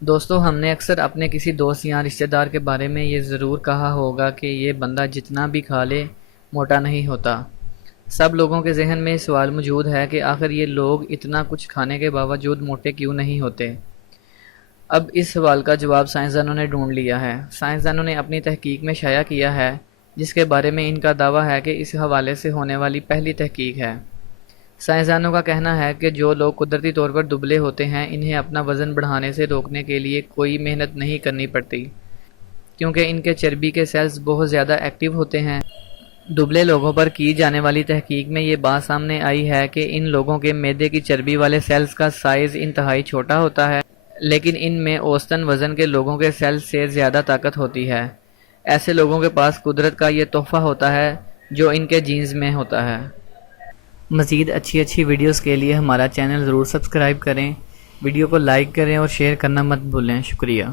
دوستو، ہم نے اکثر اپنے کسی دوست یا رشتہ دار کے بارے میں یہ ضرور کہا ہوگا کہ یہ بندہ جتنا بھی کھا لے موٹا نہیں ہوتا۔ سب لوگوں کے ذہن میں یہ سوال موجود ہے کہ آخر یہ لوگ اتنا کچھ کھانے کے باوجود موٹے کیوں نہیں ہوتے؟ اب اس سوال کا جواب سائنسدانوں نے ڈھونڈ لیا ہے۔ سائنسدانوں نے اپنی تحقیق میں شائع کیا ہے، جس کے بارے میں ان کا دعویٰ ہے کہ اس حوالے سے ہونے والی پہلی تحقیق ہے۔ سائنسدانوں کا کہنا ہے کہ جو لوگ قدرتی طور پر دبلے ہوتے ہیں، انہیں اپنا وزن بڑھانے سے روکنے کے لیے کوئی محنت نہیں کرنی پڑتی، کیونکہ ان کے چربی کے سیلز بہت زیادہ ایکٹیو ہوتے ہیں۔ دبلے لوگوں پر کی جانے والی تحقیق میں یہ بات سامنے آئی ہے کہ ان لوگوں کے معدے کی چربی والے سیلز کا سائز انتہائی چھوٹا ہوتا ہے، لیکن ان میں اوسطاً وزن کے لوگوں کے سیلز سے زیادہ طاقت ہوتی ہے۔ ایسے لوگوں کے پاس قدرت کا یہ تحفہ ہوتا ہے جو ان کے جینز میں ہوتا ہے۔ مزید اچھی ویڈیوز کے لیے ہمارا چینل ضرور سبسکرائب کریں، ویڈیو کو لائک کریں اور شیئر کرنا مت بھولیں۔ شکریہ۔